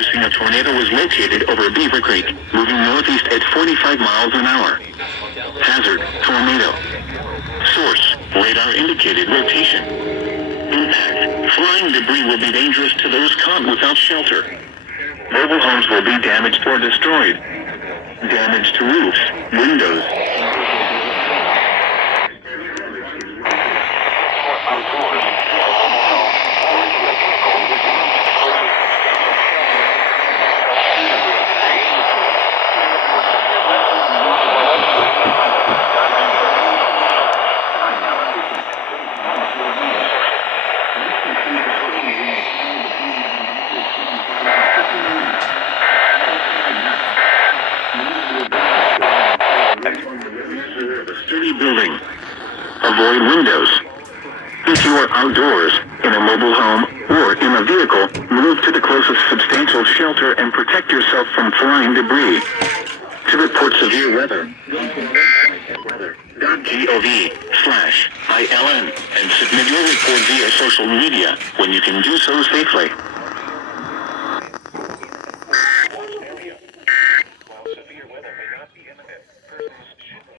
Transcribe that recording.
A tornado was located over Beaver Creek, moving northeast at 45 miles an hour. Hazard, tornado. Source, radar indicated rotation. Impact, flying debris will be dangerous to those caught without shelter. Mobile homes will be damaged or destroyed. Damage to roofs, windows. Sturdy building. Avoid windows. If you are outdoors, in a mobile home, or in a vehicle, move to the closest substantial shelter and protect yourself from flying debris. To report severe weather, .gov/ILN and submit your report via social media when you can do so safely.